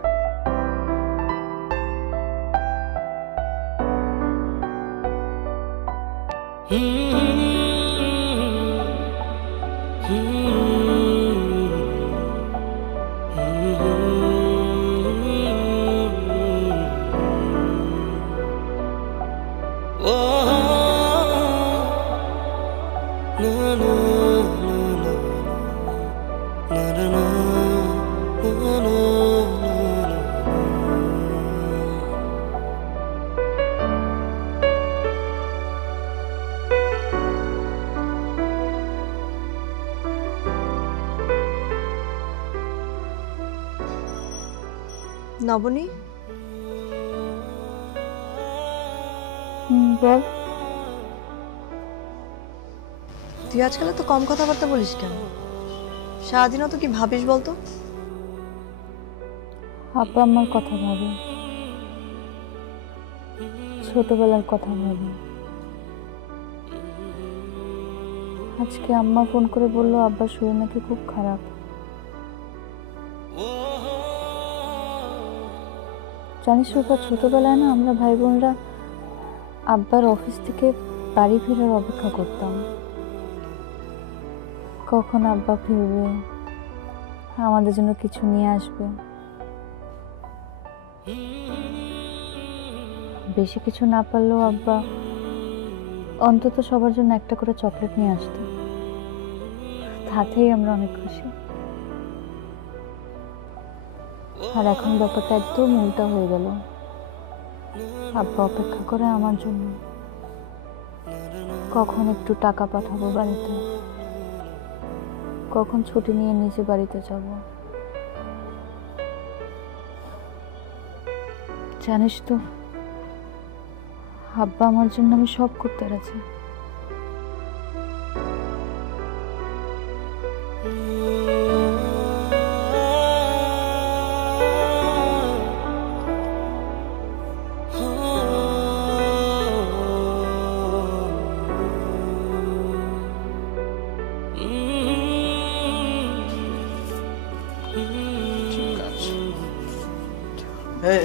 নবনী, বল। তুই আজকাল তো কম কথাবার্তা বলিস কেন? সারাদিন তো কি ভাবিস বলতো? আব্বা আমার কথা ভাবে, ছোটবেলার কথা ভাবে। আজকে আম্মা ফোন করে বললো আব্বার শরীর নাকি খুব খারাপ। জানিস রূপা, ছোটবেলায় না আমরা ভাই বোনরা আব্বার অফিস থেকে বাড়ি ফেরার অপেক্ষা করতাম, কখন আব্বা ফিরবে, আমাদের জন্য কিছু নিয়ে আসবে। বেশি কিছু না পারলেও আব্বা অন্তত সবার জন্য একটা করে চকলেট নিয়ে আসতো, তাতেই আমরা অনেক খুশি। আর এখন ব্যাপারটা একদম উল্টা হয়ে গেল। আব্বা অপেক্ষা করে আমার জন্য, কখন একটু টাকা পাঠাবো বাড়িতে, কখন ছুটি নিয়ে নিজে বাড়িতে যাব। জানিস তো, আব্বা আমার জন্য আমি সব করতে রাজি।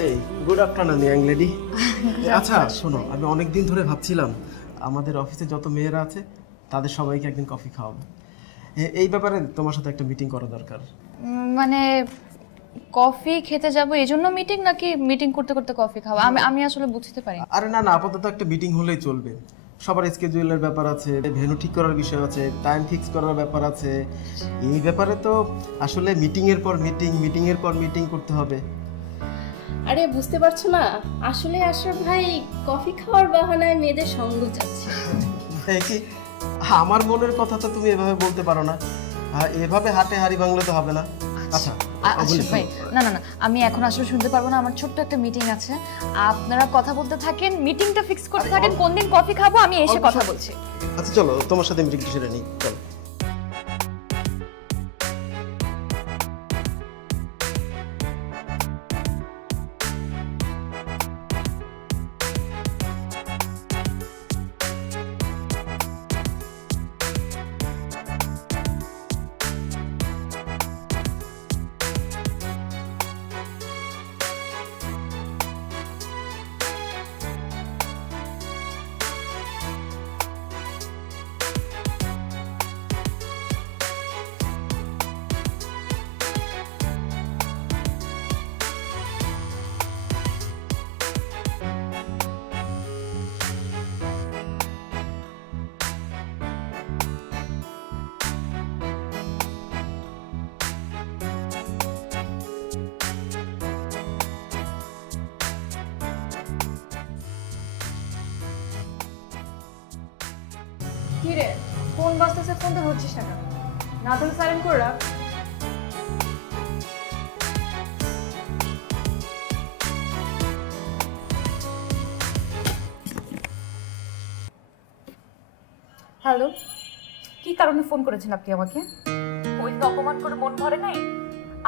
এই গুড আফটারনুন ইয়াং লেডি। আচ্ছা শোনো, আমি অনেক দিন ধরে ভাবছিলাম আমাদের অফিসে যত মেয়েরা আছে তাদের সবাইকে একদিন কফি খাওয়াবো। এই ব্যাপারে তোমার সাথে একটা মিটিং করা দরকার। মানে কফি খেতে যাব এই জন্য মিটিং, নাকি মিটিং করতে করতে কফি খাওয়া? আমি আসলে বুঝতে পারি। আরে না না, আপাতত একটা মিটিং হলেই চলবে। সবার স্কেজুয়ালের ব্যাপার আছে, ভেন্যু ঠিক করার বিষয় আছে, টাইম ফিক্স করার ব্যাপার আছে। এই ব্যাপারে তো আসলে মিটিংয়ের পর মিটিং, মিটিংয়ের পর মিটিং করতে হবে। আরে বুঝতে পারছো না, আসলে আশরাফ ভাই কফি খাওয়ার বাহানায় মেয়েদের সঙ্গ চাচ্ছে। কি আমার মনের কথা তো তুমি এভাবে বলতে পারো না, এভাবে হাটে হাড়ি ভাঙলে তো হবে না। আচ্ছা আশরাফ ভাই, না না না, আমি এখন আসলে শুনতে পারবো না, আমার ছোট্ট একটা মিটিং আছে। আপনারা কথা বলতে থাকেন, মিটিংটা ফিক্স করতে থাকেন, কোন দিন কফি খাবো আমি এসে কথা বলছি। আচ্ছা চলো, তোমার সাথে মিটিংটা সেরে নিই, চলো। কি রে, ফোন বাজতেছে, ফোন তো ধরছিস না কেন? না ধরে সাইলেন্ট করে রাখ। হ্যালো, কি কারণে ফোন করেছেন আপনি আমাকে? ওই দিন অপমান করে মন ভরে নাই?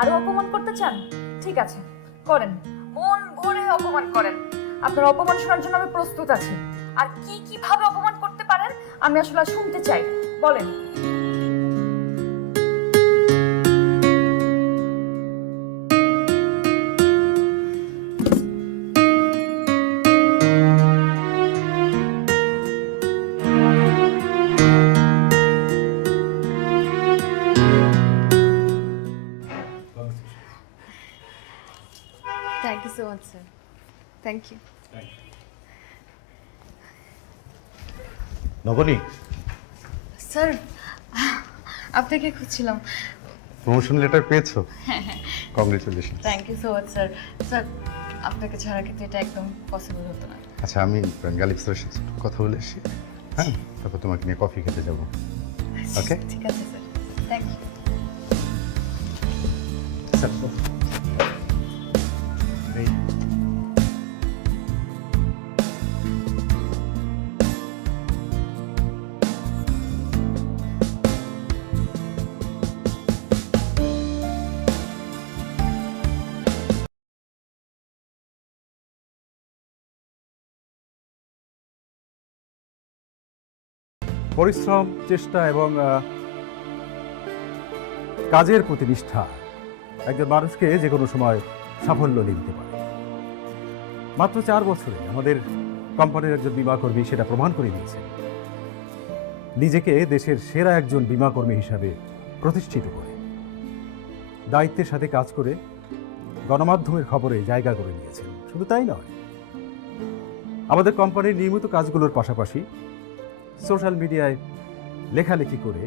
আরো অপমান করতে চান? ঠিক আছে, করেন, মন ভরে অপমান করেন। আপনার অপমান শোনার জন্য আমি প্রস্তুত আছি। আর কি কিভাবে অপমান করতে পারেন আমি আসলে শুনতে চাই, বলেন। Thank you so much sir. Thank you. Nabani, sir, আপনাকে খুঁজছিলাম। প্রমোশন লেটার পেয়েছো? Congratulation. Thank you so much sir. Sir, আপনাকে ছাড়া কিন্তু এটা একদম পসিবল হতো না। আচ্ছা, আমি গালিব স্যারের সাথে একটু কথা বলে আসি, হ্যাঁ, তারপর তোমাকে নিয়ে কফি খেতে যাবো। ওকে, ঠিক আছে স্যার, থ্যাংক ইউ। স্যার এই পরিশ্রম, চেষ্টা এবং কাজের প্রতি নিষ্ঠা একজন মানুষকে যে কোনো সময় সাফল্য নিয়ে দিতে পারে। মাত্র 4 বছরে আমাদের কোম্পানির একজন বীমা কর্মী সেটা প্রমাণ করে দিয়েছে, নিজেকে দেশের সেরা একজন বীমা কর্মী হিসাবে প্রতিষ্ঠিত করে দায়িত্বের সাথে কাজ করে গণমাধ্যমের খবরে জায়গা করে নিয়েছেন। শুধু তাই নয়, আমাদের কোম্পানির নিয়মিত কাজগুলোর পাশাপাশি সোশ্যাল মিডিয়ায় লেখালেখি করে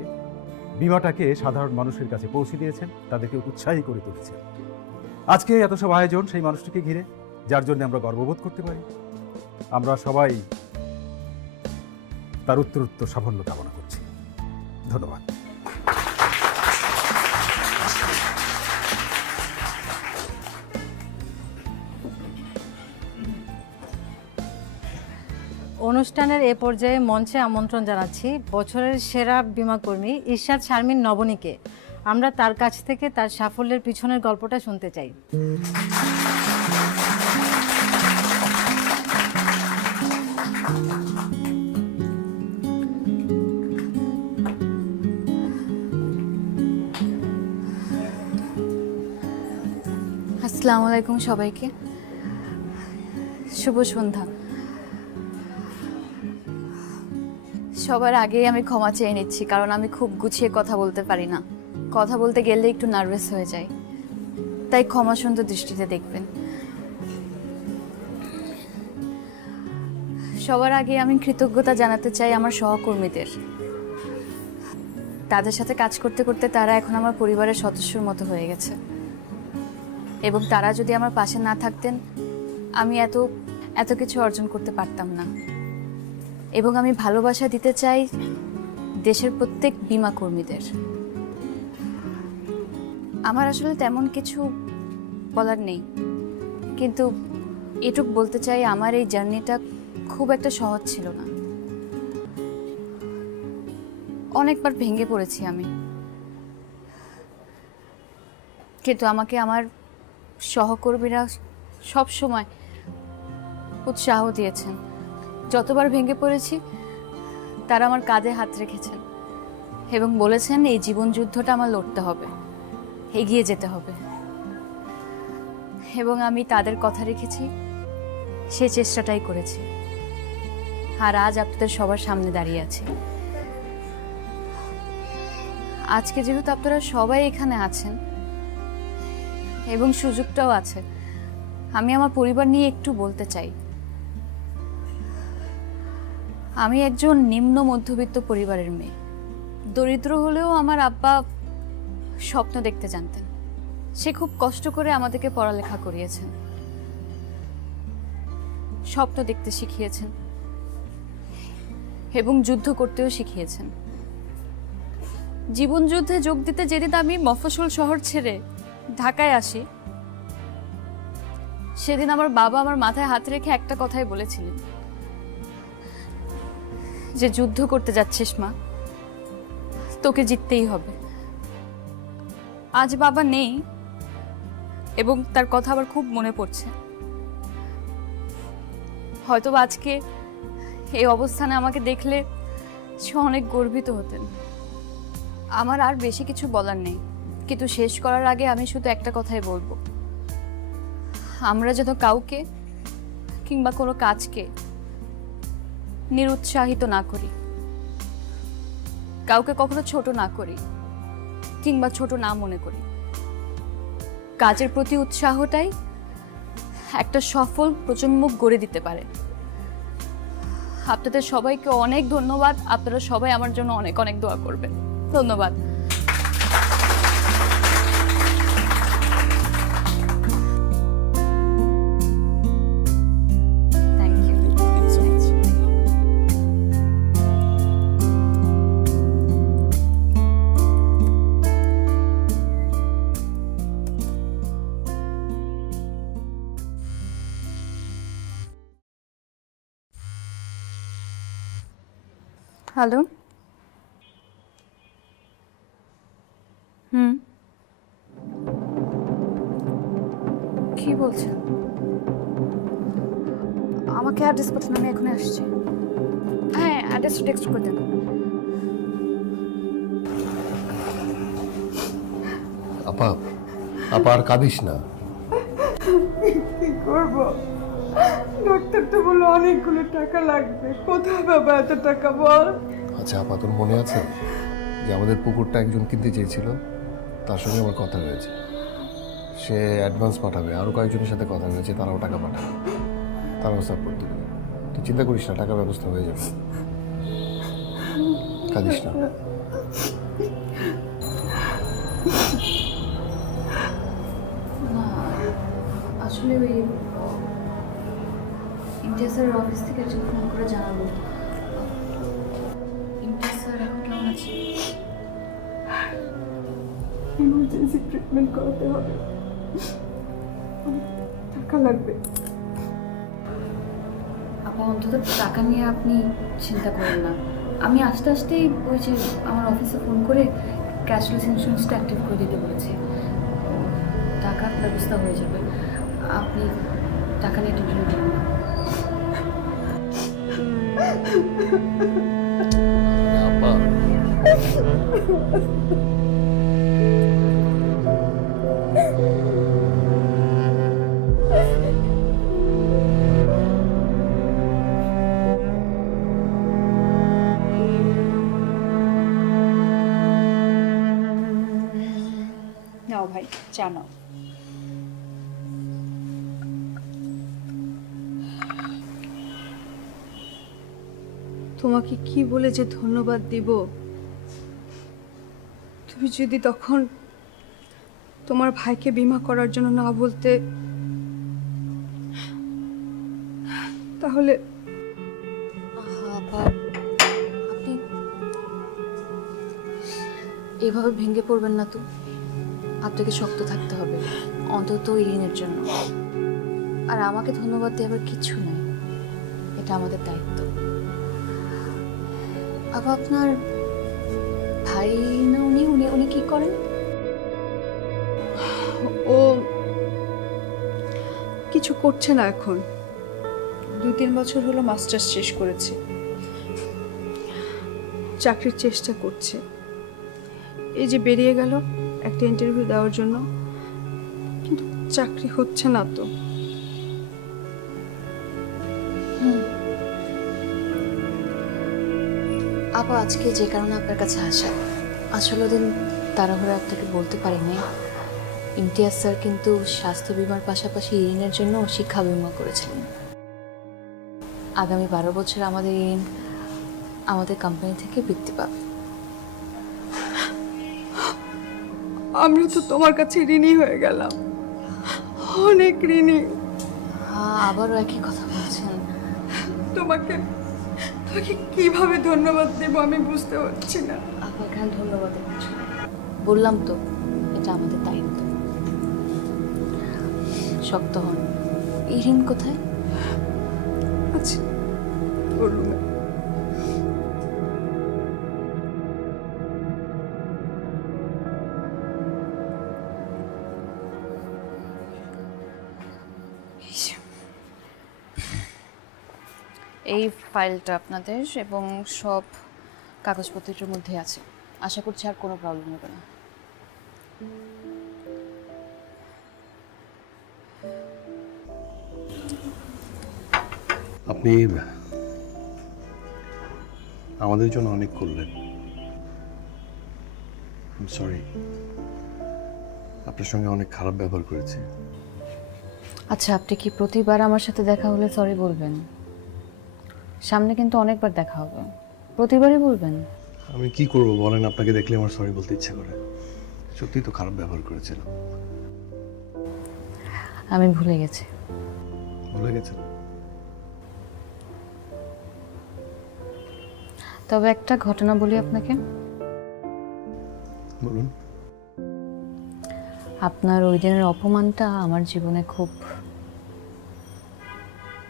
বীমাটাকে সাধারণ মানুষের কাছে পৌঁছে দিয়েছেন, তাদেরকে উৎসাহী করে তুলেছেন। আজকে এত সব আয়োজন সেই মানুষটিকে ঘিরে, যার জন্য আমরা গর্ববোধ করতে পারি। আমরা সবাই তার উত্তরোত্তর সাফল্য কামনা করছি। ধন্যবাদ। অনুষ্ঠানের এ পর্যায়ে মঞ্চে আমন্ত্রণ জানাচ্ছি বছরের সেরা বীমাকর্মী ইরশাদ শারমিন নবনীকে। আমরা তার কাছ থেকে তার সাফল্যের পিছনের গল্পটা শুনতে চাই। আসসালামু আলাইকুম সবাইকে, শুভ সন্ধ্যা। সবার আগেই আমি ক্ষমা চেয়ে নিচ্ছি, কারণ আমি খুব গুছিয়ে কথা বলতে পারি না। কথা বলতে গেলে একটু নার্ভাস হয়ে যাই, তাই ক্ষমা সুন্দর দৃষ্টিতে দেখবেন। সবার আগে আমি কৃতজ্ঞতা জানাতে চাই আমার সহকর্মীদের। তাদের সাথে কাজ করতে করতে তারা এখন আমার পরিবারের সদস্যর মতো হয়ে গেছে, এবং তারা যদি আমার পাশে না থাকতেন আমি এত কিছু অর্জন করতে পারতাম না। এবং আমি ভালোবাসা দিতে চাই দেশের প্রত্যেক বীমা কর্মীদের। আমার আসলে তেমন কিছু বলার নেই, কিন্তু এটুক বলতে চাই আমার এই জার্নিটা খুব একটা সহজ ছিল না। অনেকবার ভেঙে পড়েছি আমি, কিন্তু আমাকে আমার সহকর্মীরা সব সময় উৎসাহ দিয়েছেন। যতবার ভেঙে পড়েছি তারা আমার কাঁধে হাত রেখেছেন এবং বলেছেন এই জীবন যুদ্ধটা আমার লড়তে হবে, এগিয়ে যেতে হবে। এবং আমি তাদের কথা রেখেছি, সেই চেষ্টাটাই করেছি, আর আজ আপনাদের সবার সামনে দাঁড়িয়ে আছি। আজকে যেহেতু আপনারা সবাই এখানে আছেন এবং সুযোগটাও আছে, আমি আমার পরিবার নিয়ে একটু বলতে চাই। আমি একজন নিম্ন মধ্যবিত্ত পরিবারের মেয়ে। দরিদ্র হলেও আমার আব্বা স্বপ্ন দেখতে জানতেন। সে খুব কষ্ট করে আমাদেরকে পড়ালেখা করিয়েছেন, স্বপ্ন দেখতে শিখিয়েছেন এবং যুদ্ধ করতেও শিখিয়েছেন। জীবন যুদ্ধে যোগ দিতে যেদিন আমি মফস্বল শহর ছেড়ে ঢাকায় আসি, সেদিন আমার বাবা আমার মাথায় হাত রেখে একটা কথাই বলেছিলেন, যে যুদ্ধ করতে যাচ্ছিস মা, তোকে জিততেই হবে। আজ বাবা নেই এবং তার কথা আবার খুব মনে পড়ছে। হয়তো আজকে এই অবস্থানে আমাকে দেখলে সে অনেক গর্বিত হতেন। আমার আর বেশি কিছু বলার নেই, কিন্তু শেষ করার আগে আমি শুধু একটা কথাই বলবো, আমরা যেন কাউকে কিংবা কোনো কাজকে নিরুৎসাহিত না করি, কাউকে কখনো ছোট না করি, কিংবা ছোট না মনে করি। কাজের প্রতি উৎসাহটাই একটা সফল প্রজন্ম গড়ে দিতে পারে। আপনাদের সবাইকে অনেক ধন্যবাদ। আপনারা সবাই আমার জন্য অনেক অনেক দোয়া করবেন। ধন্যবাদ। Thank you. হ্যালো। কি বলছেন? আমাকে অ্যাড্রেস পাঠান, আমি এখনই আসছি। হ্যাঁ, অ্যাড্রেসটা টেক্সট করে দেন। আপা আপা আর কাঁদিস না। কি করব? ডাক্তার তো বললো অনেকগুলো টাকা লাগবে, কোথায় পাবো এত টাকা বল? আচ্ছা আপা, তোর মনে আছে যে আমাদের পুকুরটা একজন কিনতে চেয়েছিল? তার সঙ্গে আমার কথা হয়েছে, সে অ্যাডভান্স পাঠাবে। আরও কয়েকজনের সাথে কথা হয়েছে, তারাও টাকা পাঠাবে, তারাও সাপোর্ট দেবে। তুই চিন্তা করিস না, টাকার ব্যবস্থা হয়ে যাবে। কাঁদিস না। আসলে ওই ইমতিয়াজের অফিস থেকে একজন ফোন করে জানালো। ইমতিয়াজ স্যার এখন কেমন আছে? ইমার্জেন্সি ট্রিটমেন্ট করাতে হবে, টাকা লাগবে। আপা অন্তত টাকা নিয়ে আপনি চিন্তা করেন না। আমি আস্তে আস্তেই ওই যে আমার অফিসে ফোন করে ক্যাশলেস ইন্স্যুরেন্সটা অ্যাক্টিভ করে দিতে বলেছি। টাকার ব্যবস্থা হয়ে যাবে, আপনি টাকা নিয়ে টেনশন করবেন না। আপা নাও ভাই, চা নাও। তোমাকে কি বলে যে ধন্যবাদ দিব? তুমি যদি তখন তোমার ভাইকে বীমা করার জন্য না বলতে, তাহলে আপা আপনি এভাবে ভেঙে পড়বেন না তো। আপনাকে শক্ত থাকতে হবে, অন্তত ইরিনের জন্য। আর আমাকে ধন্যবাদ দেওয়ার কিছু নেই, এটা আমাদের দায়িত্ব। আপা আপনার ভাই না উনি উনি উনি কি করেন? ও কিছু করছে না এখন, 2-3 বছর হলো মাস্টার্স শেষ করেছে, চাকরির চেষ্টা করছে। এই যে বেরিয়ে গেল একটা ইন্টারভিউ দেওয়ার জন্য, কিন্তু চাকরি হচ্ছে না তো। আপা আজকে যে কারণে আপনার কাছে আসা, আসলে দিন তাড়াহুড়ো আপনাকে বলতে পারিনি। ইমতিয়াজ স্যার কিন্তু স্বাস্থ্য বিমার পাশাপাশি ইরিনের জন্য শিক্ষা বিমা করেছিলেন। আগামী 12 বছর আমাদের ইরিন আমাদের কোম্পানি থেকে বৃত্তি পাবে। আমরা তো তোমার কাছে ঋণী হয়ে গেলাম, অনেক ঋণী। আবারও একই কথা বলছেন। তোমাকে কিভাবে ধন্যবাদ দেব আমি বুঝতে পারছি না। আপনাকে ধন্যবাদ কিছু, বললাম তো এটা আমাদের দায়িত্ব। শক্ত হন। ইরিন কোথায়? আচ্ছা, ওর রুমে। এই ফাইলটা আপনাদের এবং সব কাগজপত্রের মধ্যে আছে। আশা করছি আর কোনো প্রবলেম হবে না। আপনি আমাদের জন্য অনেক করলেন। সরি, আপনার সঙ্গে অনেক খারাপ ব্যবহার করেছি। আচ্ছা, আপনি কি প্রতিবার আমার সাথে দেখা হলে সরি বলবেন? সামনে কিন্তু অনেকবার দেখা হবে, প্রতিবারই বলবেন? আমি কি করব বলেন, আপনাকে দেখলে আমার সরি বলতে ইচ্ছা করে। সত্যিই তো খারাপ ব্যবহার করেছিলাম। আমি ভুলে গেছি। ভুলে গেছেন? তবে একটা ঘটনা বলি আপনাকে। বলুন। আপনার ওই দিনের অপমানটা আমার জীবনে খুব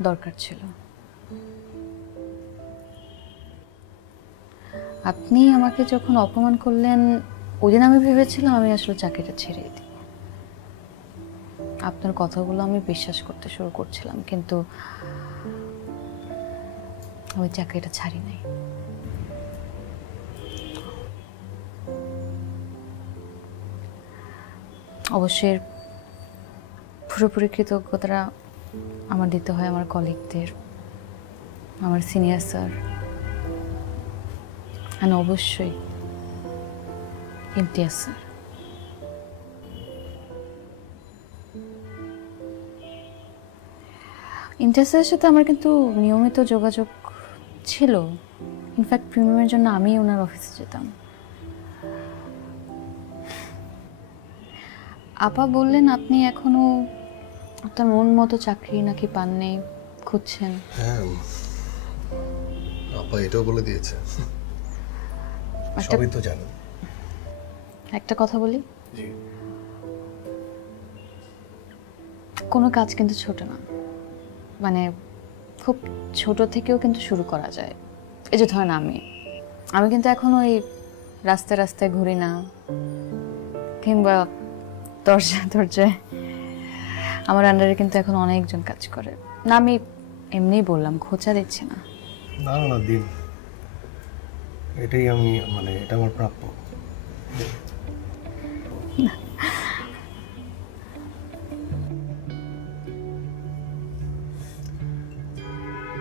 দরকার ছিল। আপনি আমাকে যখন অপমান করলেন, ওই দিন আমি ভেবেছিলাম আমি আসলে চাকরিটা ছেড়ে দিই। আপনার কথাগুলো আমি বিশ্বাস করতে শুরু করছিলাম, কিন্তু ওই চাকরিটা ছাড়ি নাই। অবশ্যই পুরোপুরি কৃতজ্ঞতাটা আমার দিতে হয় আমার কলিগদের, আমার সিনিয়র স্যার, আর অবশ্যই ইমতিয়াজ স্যার। ইমতিয়াজ স্যারের সাথে আমার কিন্তু নিয়মিত যোগাযোগ ছিল। ইনফ্যাক্ট প্রিমিয়ামের জন্য আমি ওনার অফিসে যেতাম। আপা বললেন আপনি এখনো আপনার মন মতো চাকরি নাকি পাননি, খুঁজছেন। হ্যাঁ, আপা এটাও বলে দিয়েছে। একটা- সবই তো জানেন। একটা কথা বলি, জি। কোনো কাজ কিন্তু ছোট না, মানে খুব ছোট থেকেও কিন্তু শুরু করা যায়। এই যে ধরেন আমি কিন্তু এখন ওই রাস্তায় রাস্তায় ঘুরি না, কিংবা দরজায় আমার আন্ডারে কিন্তু এখন অনেকজন কাজ করে না। আমি এমনিই বললাম, খোঁচা দিচ্ছি না। না না না, দিন। এটাই আমি, মানে এটা আমার প্রাপ্য।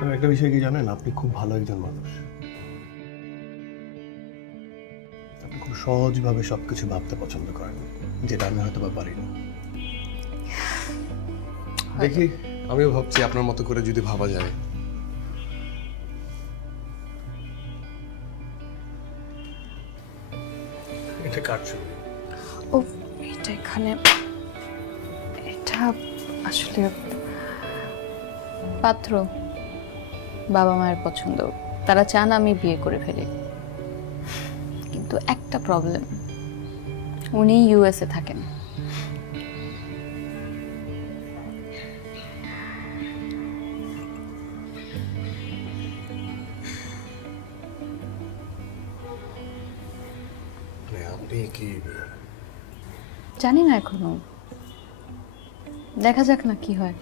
তবে একটা বিষয় কি জানেন, আপনি খুব ভালো একজন মানুষ। আপনি খুব সহজভাবে সবকিছু ভাবতে পছন্দ করেন, যেটা আমি হয়তো বা পারি না। দেখি, আমিও ভাবছি আপনার মতো করে যদি ভাবা যায়। এটা কার ছবি? ও, এটা এখানে, এটা আসলে পাত্র, বাবা মায়ের পছন্দ। তারা চান আমি বিয়ে করে ফেলি, কিন্তু একটা প্রবলেম, উনি ইউএসএ থাকেন। আপনি কি? জানি না এখনো, দেখা যাক না কি হয়।